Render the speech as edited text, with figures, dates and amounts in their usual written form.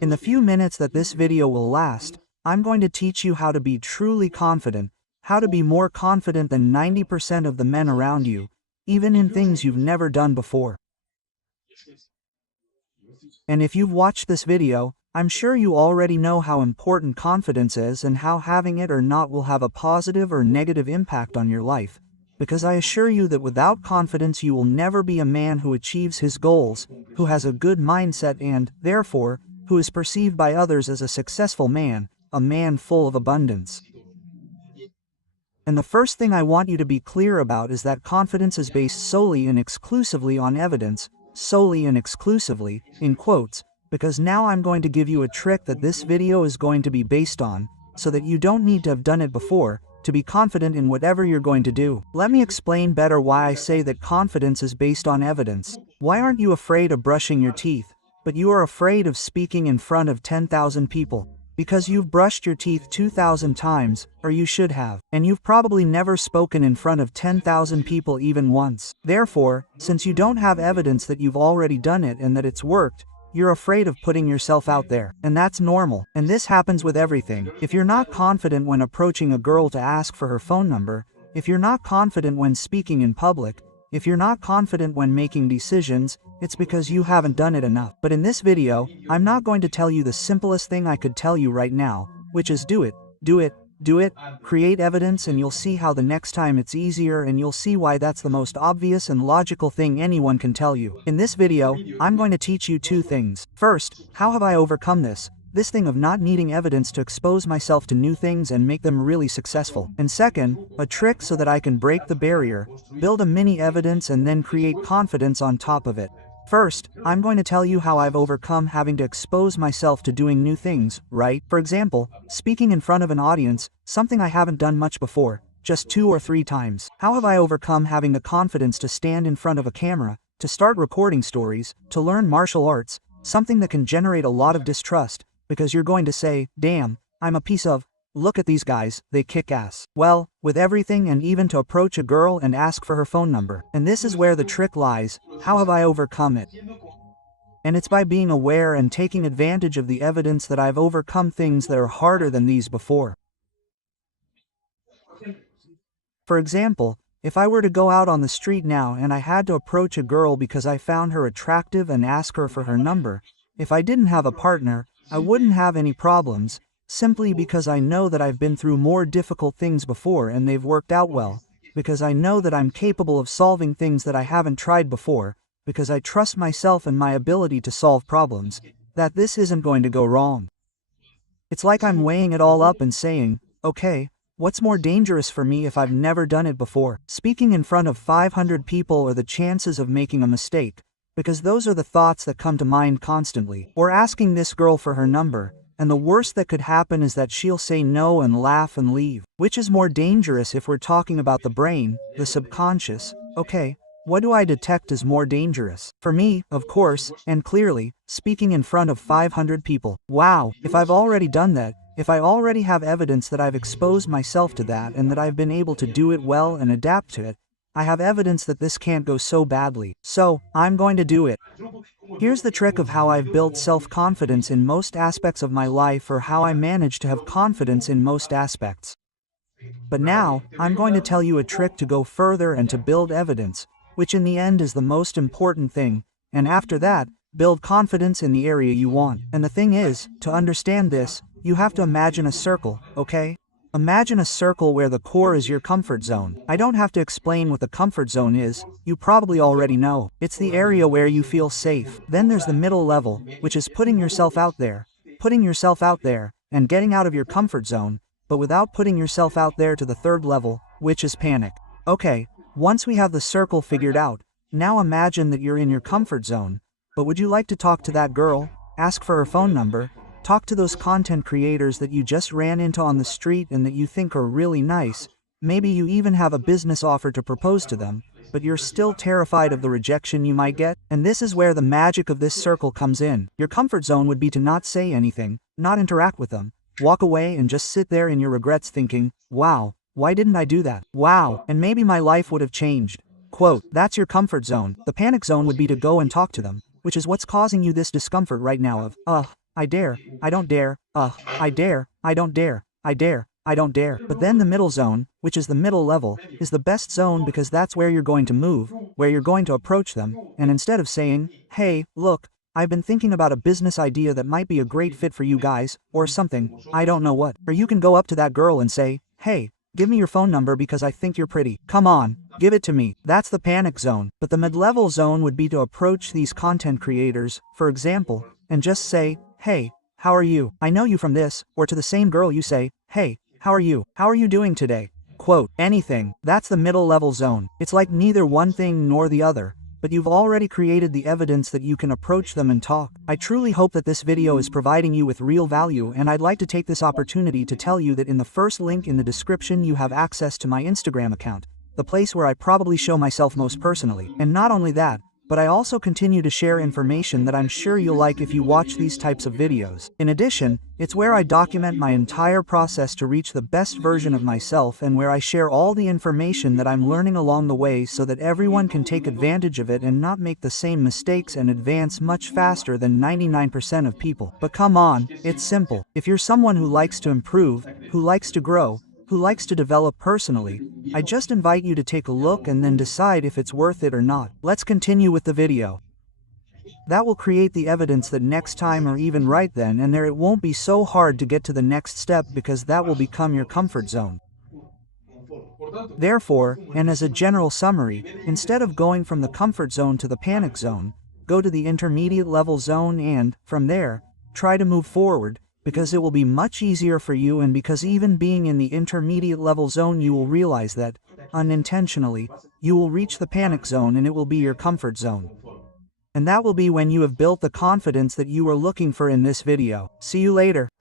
In the few minutes that this video will last, I'm going to teach you how to be truly confident, how to be more confident than 90% of the men around you, even in things you've never done before. And if you've watched this video, I'm sure you already know how important confidence is and how having it or not will have a positive or negative impact on your life. Because I assure you that without confidence you will never be a man who achieves his goals, who has a good mindset and, therefore, who is perceived by others as a successful man, a man full of abundance. And the first thing I want you to be clear about is that confidence is based solely and exclusively on evidence, solely and exclusively, in quotes, because now I'm going to give you a trick that this video is going to be based on, so that you don't need to have done it before, to be confident in whatever you're going to do. Let me explain better why I say that confidence is based on evidence. Why aren't you afraid of brushing your teeth, but you are afraid of speaking in front of 10,000 people? Because you've brushed your teeth 2,000 times, or you should have, and you've probably never spoken in front of 10,000 people even once. Therefore, since you don't have evidence that you've already done it and that it's worked, you're afraid of putting yourself out there. And that's normal. And this happens with everything. If you're not confident when approaching a girl to ask for her phone number, if you're not confident when speaking in public, if you're not confident when making decisions, it's because you haven't done it enough. But in this video, I'm not going to tell you the simplest thing I could tell you right now, which is do it, do it, do it, create evidence, and you'll see how the next time it's easier, and you'll see why that's the most obvious and logical thing anyone can tell you. In this video, I'm going to teach you two things. First, how have I overcome this thing of not needing evidence to expose myself to new things and make them really successful. And second, a trick so that I can break the barrier, build a mini evidence, and then create confidence on top of it. First, I'm going to tell you how I've overcome having to expose myself to doing new things, right? For example, speaking in front of an audience, something I haven't done much before, just 2 or 3 times. How have I overcome having the confidence to stand in front of a camera, to start recording stories, to learn martial arts, something that can generate a lot of distrust, because you're going to say, damn, I'm a piece of, look at these guys, they kick ass. Well, with everything, and even to approach a girl and ask for her phone number. And this is where the trick lies. How have I overcome it? And it's by being aware and taking advantage of the evidence that I've overcome things that are harder than these before. For example, if I were to go out on the street now and I had to approach a girl because I found her attractive and ask her for her number, if I didn't have a partner, I wouldn't have any problems, simply because I know that I've been through more difficult things before and they've worked out well, because I know that I'm capable of solving things that I haven't tried before, because I trust myself and my ability to solve problems, that this isn't going to go wrong. It's like I'm weighing it all up and saying, okay, what's more dangerous for me if I've never done it before? Speaking in front of 500 people or the chances of making a mistake, because those are the thoughts that come to mind constantly, or asking this girl for her number, and the worst that could happen is that she'll say no and laugh and leave. Which is more dangerous if we're talking about the brain, the subconscious? Okay, what do I detect as more dangerous? For me, of course, and clearly, speaking in front of 500 people. Wow, if I've already done that, if I already have evidence that I've exposed myself to that and that I've been able to do it well and adapt to it, I have evidence that this can't go so badly. So, I'm going to do it. Here's the trick of how I've built self-confidence in most aspects of my life, or how I managed to have confidence in most aspects. But now, I'm going to tell you a trick to go further and to build evidence, which in the end is the most important thing, and after that, build confidence in the area you want. And the thing is, to understand this, you have to imagine a circle, okay? Imagine a circle where the core is your comfort zone. I don't have to explain what the comfort zone is, you probably already know. It's the area where you feel safe. Then there's the middle level, which is putting yourself out there, and getting out of your comfort zone, but without putting yourself out there to the third level, which is panic. Okay, once we have the circle figured out, now imagine that you're in your comfort zone, but would you like to talk to that girl, ask for her phone number, talk to those content creators that you just ran into on the street and that you think are really nice, maybe you even have a business offer to propose to them, but you're still terrified of the rejection you might get? And this is where the magic of this circle comes in. Your comfort zone would be to not say anything, not interact with them, walk away and just sit there in your regrets thinking, wow, why didn't I do that? Wow, and maybe my life would have changed. Quote, that's your comfort zone. The panic zone would be to go and talk to them, which is what's causing you this discomfort right now of, I dare, I don't dare, I dare, I don't dare, I dare, I don't dare. But then the middle zone, which is the middle level, is the best zone because that's where you're going to move, where you're going to approach them, and instead of saying, hey, look, I've been thinking about a business idea that might be a great fit for you guys, or something, I don't know what. Or you can go up to that girl and say, hey, give me your phone number because I think you're pretty. Come on, give it to me. That's the panic zone. But the mid-level zone would be to approach these content creators, for example, and just say, hey, how are you? I know you from this, or to the same girl you say, hey, how are you? How are you doing today? Quote, anything. That's the middle level zone. It's like neither one thing nor the other, but you've already created the evidence that you can approach them and talk. I truly hope that this video is providing you with real value, and I'd like to take this opportunity to tell you that in the first link in the description you have access to my Instagram account, the place where I probably show myself most personally. And not only that, but I also continue to share information that I'm sure you'll like if you watch these types of videos. In addition, it's where I document my entire process to reach the best version of myself and where I share all the information that I'm learning along the way so that everyone can take advantage of it and not make the same mistakes and advance much faster than 99% of people. But come on, it's simple. If you're someone who likes to improve, who likes to grow, who likes to develop personally, I just invite you to take a look and then decide if it's worth it or not. Let's continue with the video. That will create the evidence that next time or even right then and there it won't be so hard to get to the next step because that will become your comfort zone. Therefore, and as a general summary, instead of going from the comfort zone to the panic zone, go to the intermediate level zone and, from there, try to move forward, because it will be much easier for you, and because even being in the intermediate level zone you will realize that, unintentionally, you will reach the panic zone and it will be your comfort zone. And that will be when you have built the confidence that you are looking for in this video. See you later.